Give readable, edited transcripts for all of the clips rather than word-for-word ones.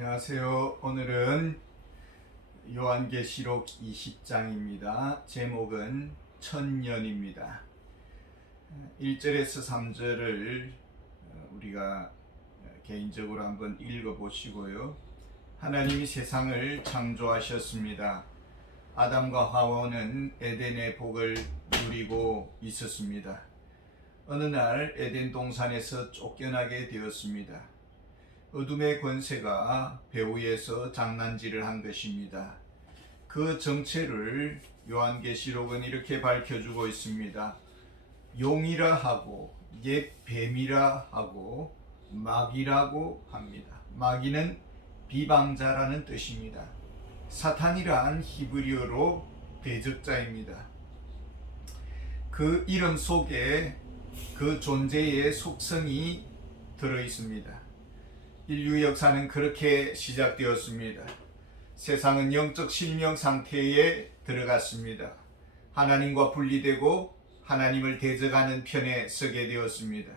안녕하세요. 오늘은 요한계시록 20장입니다. 제목은 천년입니다. 1절에서 3절을 우리가 개인적으로 한번 읽어보시고요. 하나님이 세상을 창조하셨습니다. 아담과 하와는 에덴의 복을 누리고 있었습니다. 어느 날 에덴 동산에서 쫓겨나게 되었습니다. 어둠의 권세가 배후에서 장난질을 한 것입니다. 그 정체를 요한계시록은 이렇게 밝혀주고 있습니다. 용이라 하고 옛 뱀이라 하고 마귀라고 합니다. 마귀는 비방자라는 뜻입니다. 사탄이란 히브리어로 대적자입니다. 그 이름 속에 그 존재의 속성이 들어 있습니다. 인류 역사는 그렇게 시작되었습니다. 세상은 영적 실명 상태에 들어갔습니다. 하나님과 분리되고 하나님을 대적하는 편에 서게 되었습니다.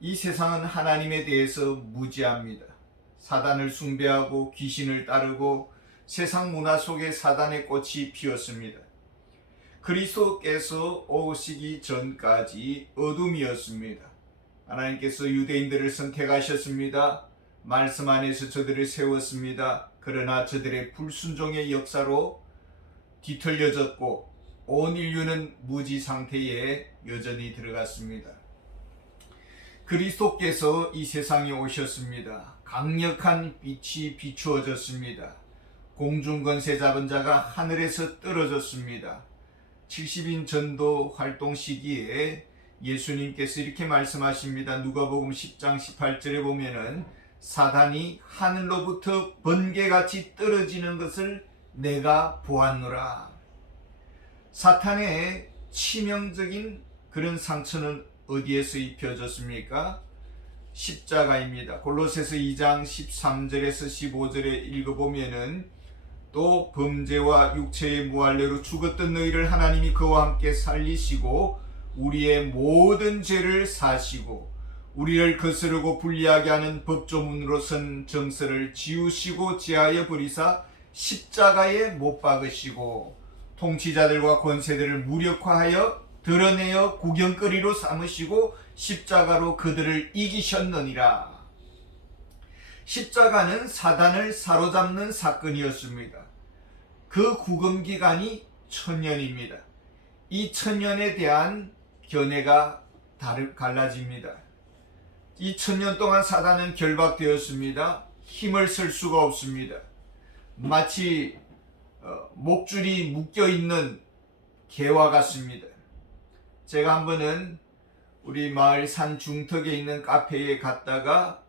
이 세상은 하나님에 대해서 무지합니다. 사단을 숭배하고 귀신을 따르고 세상 문화 속에 사단의 꽃이 피었습니다. 그리스도께서 오시기 전까지 어둠이었습니다. 하나님께서 유대인들을 선택하셨습니다. 말씀 안에서 저들을 세웠습니다. 그러나 저들의 불순종의 역사로 뒤틀려졌고 온 인류는 무지 상태에 여전히 들어갔습니다. 그리스도께서 이 세상에 오셨습니다. 강력한 빛이 비추어졌습니다. 공중권세 잡은 자가 하늘에서 떨어졌습니다. 70인 전도 활동 시기에 예수님께서 이렇게 말씀하십니다. 누가복음 10장 18절에 보면은 사단이 하늘로부터 번개같이 떨어지는 것을 내가 보았노라. 사탄의 치명적인 그런 상처는 어디에서 입혀졌습니까? 십자가입니다. 골로새서 2장 13절에서 15절에 읽어보면은 또 범죄와 육체의 무할례로 죽었던 너희를 하나님이 그와 함께 살리시고 우리의 모든 죄를 사시고 우리를 거스르고 불리하게 하는 법조문으로선 정서를 지우시고 제하여 버리사 십자가에 못 박으시고 통치자들과 권세들을 무력화하여 드러내어 구경거리로 삼으시고 십자가로 그들을 이기셨느니라. 십자가는 사단을 사로잡는 사건이었습니다. 그 구금기간이 1000년입니다. 이 1000년에 대한 견해가 갈라집니다. 이 1000년 동안 사단은 결박되었습니다. 힘을 쓸 수가 없습니다. 마치 목줄이 묶여있는 개와 같습니다. 제가 한 번은 우리 마을 산 중턱에 있는 카페에 갔다가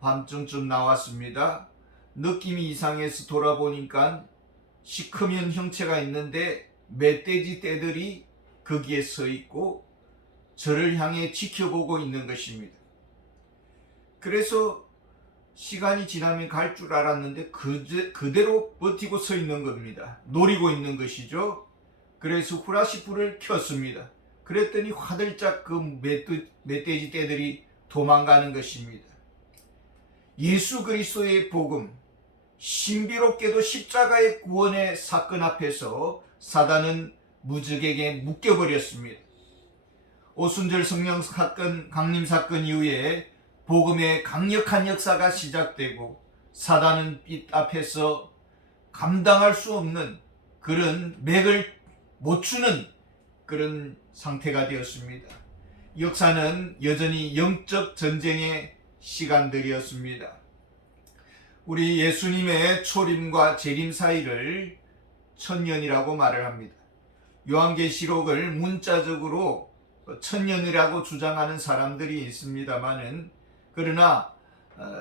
밤중쯤 나왔습니다. 느낌이 이상해서 돌아보니까 시커먼 형체가 있는데 멧돼지 떼들이 거기에 서 있고 저를 향해 지켜보고 있는 것입니다. 그래서 시간이 지나면 갈 줄 알았는데 그대로 버티고 서 있는 겁니다. 노리고 있는 것이죠. 그래서 후라시 불을 켰습니다. 그랬더니 화들짝 그 멧돼지 떼들이 도망가는 것입니다. 예수 그리스도의 복음, 신비롭게도 십자가의 구원의 사건 앞에서 사단은 무적에게 묶여버렸습니다. 오순절 성령 사건, 강림 사건 이후에 복음의 강력한 역사가 시작되고 사단은 빛 앞에서 감당할 수 없는 그런 맥을 못 추는 그런 상태가 되었습니다. 역사는 여전히 영적 전쟁의 시간들이었습니다. 우리 예수님의 초림과 재림 사이를 1000년이라고 말을 합니다. 요한계시록을 문자적으로 1000년이라고 주장하는 사람들이 있습니다만은 그러나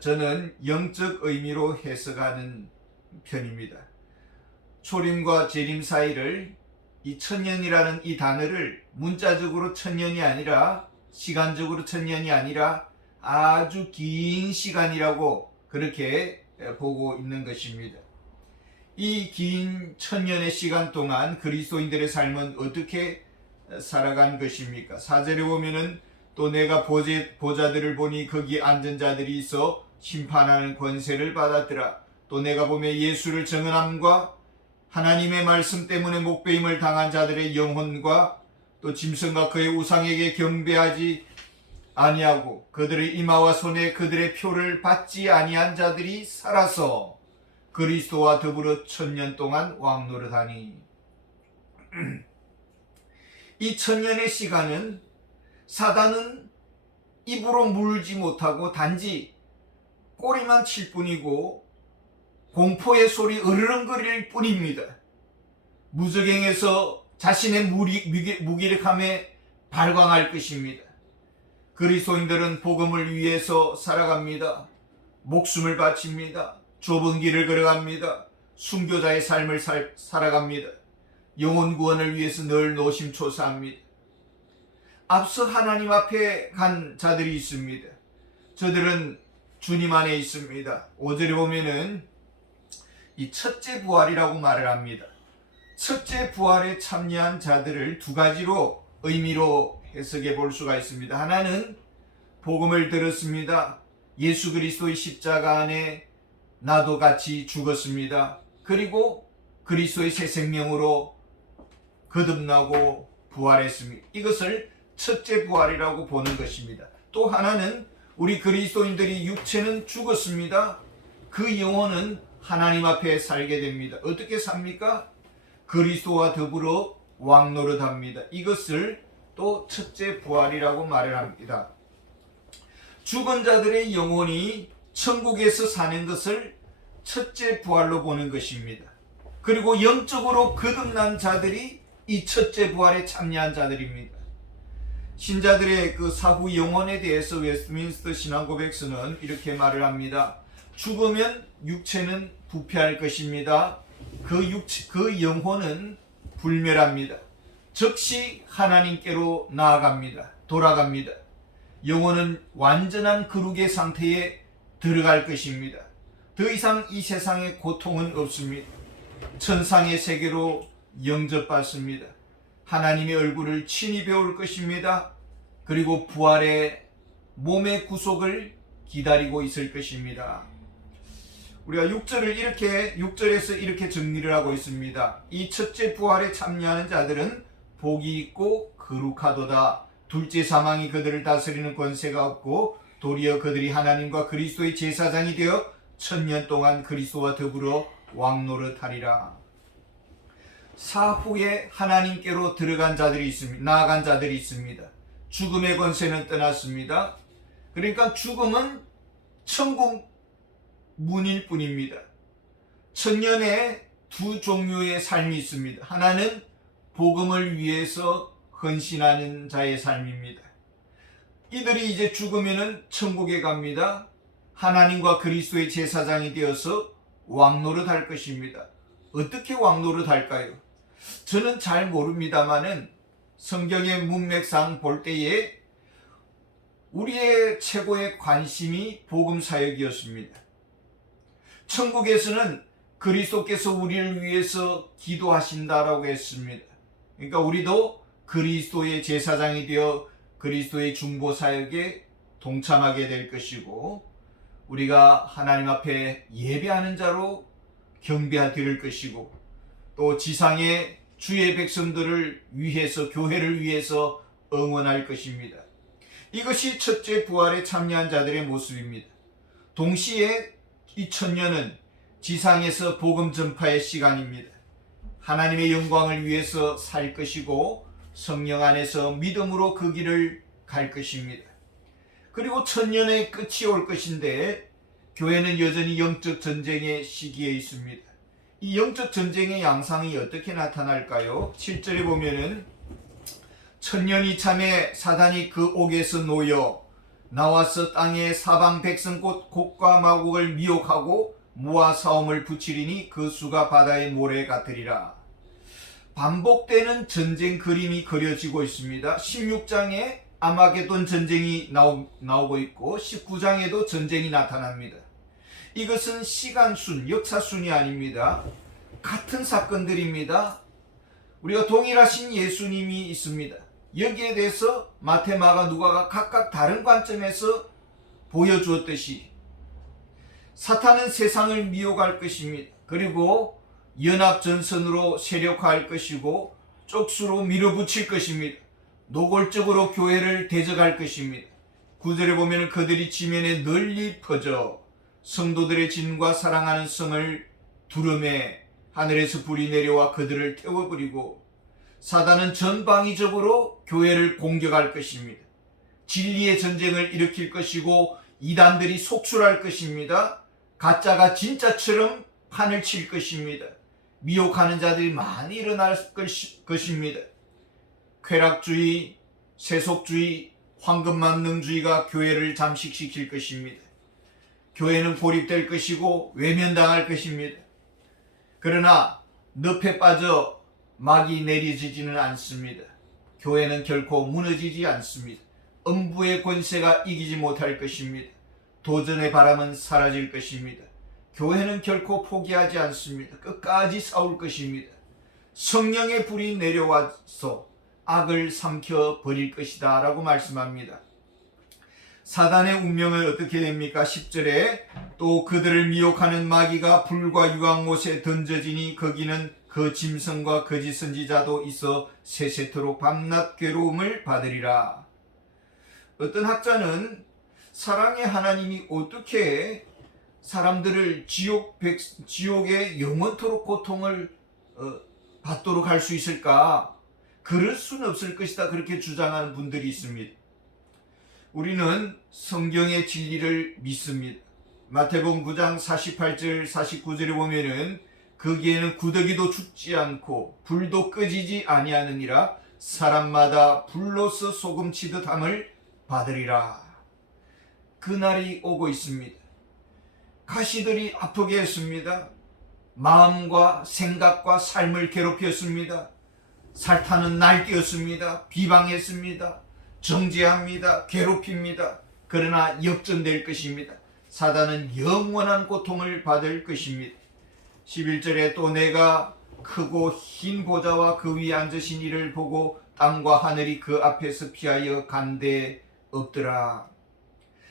저는 영적 의미로 해석하는 편입니다. 초림과 재림 사이를 이 1000년이라는 이 단어를 문자적으로 1000년이 아니라 시간적으로 1000년이 아니라 아주 긴 시간이라고 그렇게 보고 있는 것입니다. 이 긴 1000년의 시간 동안 그리스도인들의 삶은 어떻게 살아간 것입니까? 4절에 보면은 또 내가 보자들을 보니 거기 앉은 자들이 있어 심판하는 권세를 받았더라. 또 내가 보며 예수를 정언함과 하나님의 말씀 때문에 목배임을 당한 자들의 영혼과 또 짐승과 그의 우상에게 경배하지 아니하고 그들의 이마와 손에 그들의 표를 받지 아니한 자들이 살아서 그리스도와 더불어 1000년 동안 왕노릇하니. 이 1000년의 시간은 사단은 입으로 물지 못하고 단지 꼬리만 칠 뿐이고 공포의 소리 으르렁거릴 뿐입니다. 무적행에서 자신의 무기력함에 발광할 것입니다. 그리스도인들은 복음을 위해서 살아갑니다. 목숨을 바칩니다. 좁은 길을 걸어갑니다. 순교자의 삶을 살아갑니다. 영혼 구원을 위해서 늘 노심초사합니다. 앞서 하나님 앞에 간 자들이 있습니다. 저들은 주님 안에 있습니다. 5절에 보면은 이 첫째 부활이라고 말을 합니다. 첫째 부활에 참여한 자들을 두 가지로 의미로 해석해 볼 수가 있습니다. 하나는 복음을 들었습니다. 예수 그리스도의 십자가 안에 나도 같이 죽었습니다. 그리고 그리스도의 새 생명으로 거듭나고 부활했습니다. 이것을 첫째 부활이라고 보는 것입니다. 또 하나는 우리 그리스도인들이 육체는 죽었습니다. 그 영혼은 하나님 앞에 살게 됩니다. 어떻게 삽니까? 그리스도와 더불어 왕노릇합니다. 이것을 또 첫째 부활이라고 말을 합니다. 죽은 자들의 영혼이 천국에서 사는 것을 첫째 부활로 보는 것입니다. 그리고 영적으로 거듭난 자들이 이 첫째 부활에 참여한 자들입니다. 신자들의 그 사후 영혼에 대해서 웨스트민스터 신앙고백서는 이렇게 말을 합니다. 죽으면 육체는 부패할 것입니다. 그 영혼은 불멸합니다. 즉시 하나님께로 나아갑니다. 돌아갑니다. 영혼은 완전한 거룩의 상태에 들어갈 것입니다. 더 이상 이 세상에 고통은 없습니다. 천상의 세계로 영접받습니다. 하나님의 얼굴을 친히 배울 것입니다. 그리고 부활의 몸의 구속을 기다리고 있을 것입니다. 우리가 6절에서 이렇게 정리를 하고 있습니다. 이 첫째 부활에 참여하는 자들은 복이 있고 거룩하도다. 둘째 사망이 그들을 다스리는 권세가 없고 도리어 그들이 하나님과 그리스도의 제사장이 되어 1000년 동안 그리스도와 더불어 왕노릇하리라. 사후에 하나님께로 들어간 자들이 있습니다. 나아간 자들이 있습니다. 죽음의 권세는 떠났습니다. 그러니까 죽음은 천국 문일 뿐입니다. 1000년에 두 종류의 삶이 있습니다. 하나는 복음을 위해서 헌신하는 자의 삶입니다. 이들이 이제 죽으면은 천국에 갑니다. 하나님과 그리스도의 제사장이 되어서 왕노릇할 것입니다. 어떻게 왕노릇할까요? 저는 잘 모릅니다만은 성경의 문맥상 볼 때에 우리의 최고의 관심이 복음 사역이었습니다. 천국에서는 그리스도께서 우리를 위해서 기도하신다라고 했습니다. 그러니까 우리도 그리스도의 제사장이 되어 그리스도의 중보 사역에 동참하게 될 것이고 우리가 하나님 앞에 예배하는 자로 경배드릴 것이고 또 지상의 주의 백성들을 위해서 교회를 위해서 응원할 것입니다. 이것이 첫째 부활에 참여한 자들의 모습입니다. 동시에 이 1000년은 지상에서 복음 전파의 시간입니다. 하나님의 영광을 위해서 살 것이고 성령 안에서 믿음으로 그 길을 갈 것입니다. 그리고 1000년의 끝이 올 것인데 교회는 여전히 영적 전쟁의 시기에 있습니다. 이 영적 전쟁의 양상이 어떻게 나타날까요? 7절에 보면은 1000년이 참에 사단이 그 옥에서 놓여 나와서 땅에 사방 백성 곧 곡과 마곡을 미혹하고 무와 싸움을 붙이리니 그 수가 바다의 모래 같으리라. 반복되는 전쟁 그림이 그려지고 있습니다. 16장에 아마게돈 전쟁이 나오고 있고 19장에도 전쟁이 나타납니다. 이것은 시간순, 역사순이 아닙니다. 같은 사건들입니다. 우리가 동일하신 예수님이 있습니다. 여기에 대해서 마태, 마가, 누가가 각각 다른 관점에서 보여주었듯이 사탄은 세상을 미혹할 것입니다. 그리고 연합전선으로 세력화할 것이고 쪽수로 밀어붙일 것입니다. 노골적으로 교회를 대적할 것입니다. 9절에 보면 그들이 지면에 널리 퍼져 성도들의 진과 사랑하는 성을 두름에 하늘에서 불이 내려와 그들을 태워버리고, 사단은 전방위적으로 교회를 공격할 것입니다. 진리의 전쟁을 일으킬 것이고 이단들이 속출할 것입니다. 가짜가 진짜처럼 판을 칠 것입니다. 미혹하는 자들이 많이 일어날 것입니다. 쾌락주의, 세속주의, 황금만능주의가 교회를 잠식시킬 것입니다. 교회는 고립될 것이고 외면당할 것입니다. 그러나 늪에 빠져 막이 내려지지는 않습니다. 교회는 결코 무너지지 않습니다. 음부의 권세가 이기지 못할 것입니다. 도전의 바람은 사라질 것입니다. 교회는 결코 포기하지 않습니다. 끝까지 싸울 것입니다. 성령의 불이 내려와서 악을 삼켜 버릴 것이다 라고 말씀합니다. 사단의 운명은 어떻게 됩니까? 10절에 또 그들을 미혹하는 마귀가 불과 유황못에 던져지니 거기는 그 짐승과 거짓 선지자도 있어 세세토록 밤낮 괴로움을 받으리라. 어떤 학자는 사랑의 하나님이 어떻게 사람들을 지옥의 영원토록 고통을 받도록 할 수 있을까? 그럴 수는 없을 것이다, 그렇게 주장하는 분들이 있습니다. 우리는 성경의 진리를 믿습니다. 마태복음 9장 48절 49절에 보면은 거기에는 구더기도 죽지 않고 불도 꺼지지 아니하느니라 사람마다 불로서 소금 치듯 함을 받으리라. 그날이 오고 있습니다. 가시들이 아프게 했습니다. 마음과 생각과 삶을 괴롭혔습니다. 사탄은 날뛰었습니다. 비방했습니다. 정죄합니다. 괴롭힙니다. 그러나 역전될 것입니다. 사단은 영원한 고통을 받을 것입니다. 11절에 또 내가 크고 흰 보좌와 그 위에 앉으신 이를 보고 땅과 하늘이 그 앞에서 피하여 간데 없더라.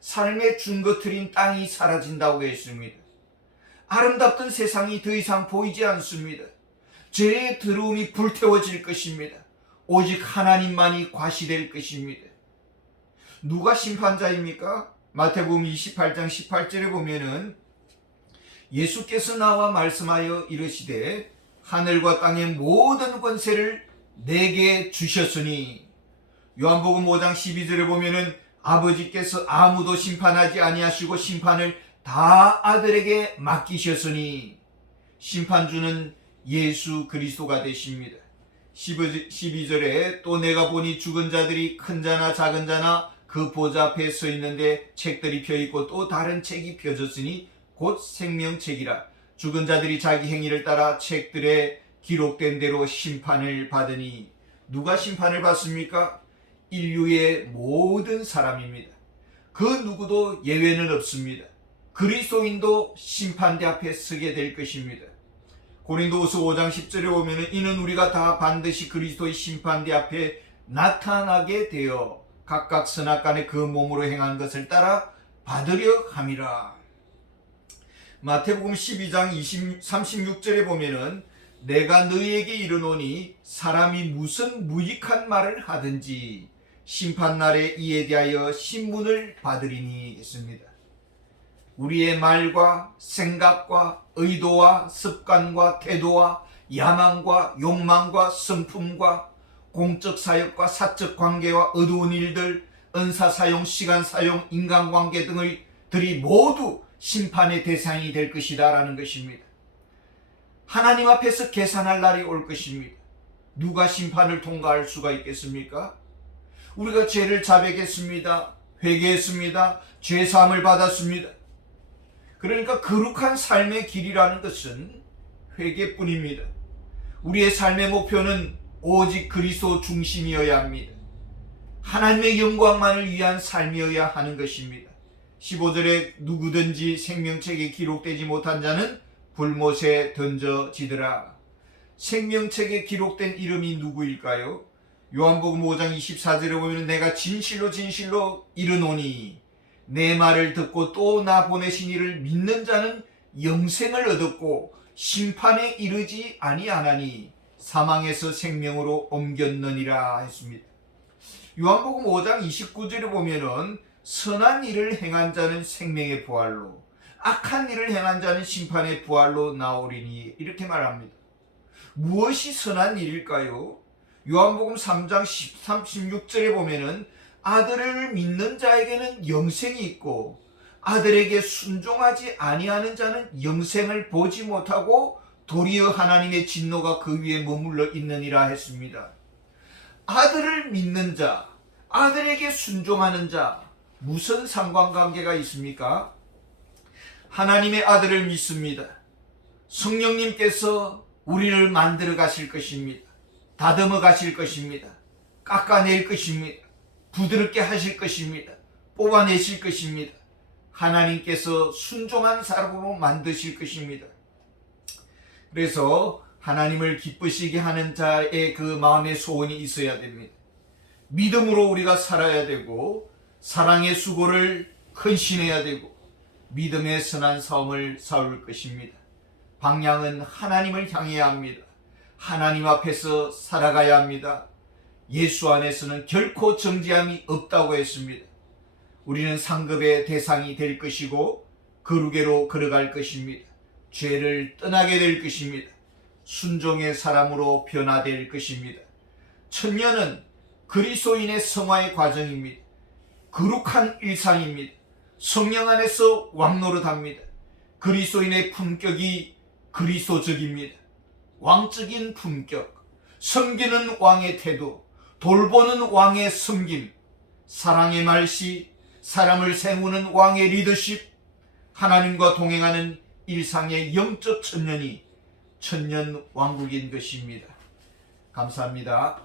삶의 준거틀인 땅이 사라진다고 했습니다. 아름답던 세상이 더 이상 보이지 않습니다. 죄의 더러움이 불태워질 것입니다. 오직 하나님만이 과시될 것입니다. 누가 심판자입니까? 마태복음 28장 18절에 보면은 예수께서 나와 말씀하여 이르시되 하늘과 땅의 모든 권세를 내게 주셨으니, 요한복음 5장 12절에 보면은 아버지께서 아무도 심판하지 아니하시고 심판을 다 아들에게 맡기셨으니, 심판주는 예수 그리스도가 되십니다. 12절에 또 내가 보니 죽은 자들이 큰 자나 작은 자나 그 보좌 앞에 서 있는데 책들이 펴있고 또 다른 책이 펴졌으니 곧 생명책이라. 죽은 자들이 자기 행위를 따라 책들에 기록된 대로 심판을 받으니, 누가 심판을 받습니까? 인류의 모든 사람입니다. 그 누구도 예외는 없습니다. 그리스도인도 심판대 앞에 서게 될 것입니다. 고린도후서 5장 10절에 보면 이는 우리가 다 반드시 그리스도의 심판대 앞에 나타나게 되어 각각 선악간에 그 몸으로 행한 것을 따라 받으려 함이라. 마태복음 12장 36절에 보면은 내가 너희에게 이르노니 사람이 무슨 무익한 말을 하든지 심판날에 이에 대하여 신문을 받으리니 했습니다. 우리의 말과 생각과 의도와 습관과 태도와 야망과 욕망과 성품과 공적 사역과 사적 관계와 어두운 일들, 은사 사용, 시간 사용, 인간관계 등들이 모두 심판의 대상이 될 것이다 라는 것입니다. 하나님 앞에서 계산할 날이 올 것입니다. 누가 심판을 통과할 수가 있겠습니까? 우리가 죄를 자백했습니다. 회개했습니다. 죄사함을 받았습니다. 그러니까 거룩한 삶의 길이라는 것은 회개뿐입니다. 우리의 삶의 목표는 오직 그리스도 중심이어야 합니다. 하나님의 영광만을 위한 삶이어야 하는 것입니다. 15절에 누구든지 생명책에 기록되지 못한 자는 불못에 던져지더라. 생명책에 기록된 이름이 누구일까요? 요한복음 5장 24절에 보면 내가 진실로 진실로 이르노니 내 말을 듣고 또 나 보내신 이를 믿는 자는 영생을 얻었고 심판에 이르지 아니하나니 사망에서 생명으로 옮겼느니라 했습니다. 요한복음 5장 29절에 보면은 선한 일을 행한 자는 생명의 부활로 악한 일을 행한 자는 심판의 부활로 나오리니 이렇게 말합니다. 무엇이 선한 일일까요? 요한복음 3장 13, 16절에 보면은 아들을 믿는 자에게는 영생이 있고 아들에게 순종하지 아니하는 자는 영생을 보지 못하고 도리어 하나님의 진노가 그 위에 머물러 있느니라 했습니다. 아들을 믿는 자, 아들에게 순종하는 자, 무슨 상관관계가 있습니까? 하나님의 아들을 믿습니다. 성령님께서 우리를 만들어 가실 것입니다. 다듬어 가실 것입니다. 깎아낼 것입니다. 부드럽게 하실 것입니다. 뽑아내실 것입니다. 하나님께서 순종한 사람으로 만드실 것입니다. 그래서 하나님을 기쁘시게 하는 자의 그 마음의 소원이 있어야 됩니다. 믿음으로 우리가 살아야 되고 사랑의 수고를 헌신해야 되고 믿음의 선한 삶을 싸울 것입니다. 방향은 하나님을 향해야 합니다. 하나님 앞에서 살아가야 합니다. 예수 안에서는 결코 정죄함이 없다고 했습니다. 우리는 상급의 대상이 될 것이고 거룩에로 걸어갈 것입니다. 죄를 떠나게 될 것입니다. 순종의 사람으로 변화될 것입니다. 천년은 그리스도인의 성화의 과정입니다. 거룩한 일상입니다. 성령 안에서 왕노릇합니다. 그리스도인의 품격이 그리스도적입니다. 왕적인 품격, 섬기는 왕의 태도, 돌보는 왕의 섬김, 사랑의 말씨, 사람을 세우는 왕의 리더십, 하나님과 동행하는 일상의 영적 천년이 천년 왕국인 것입니다. 감사합니다.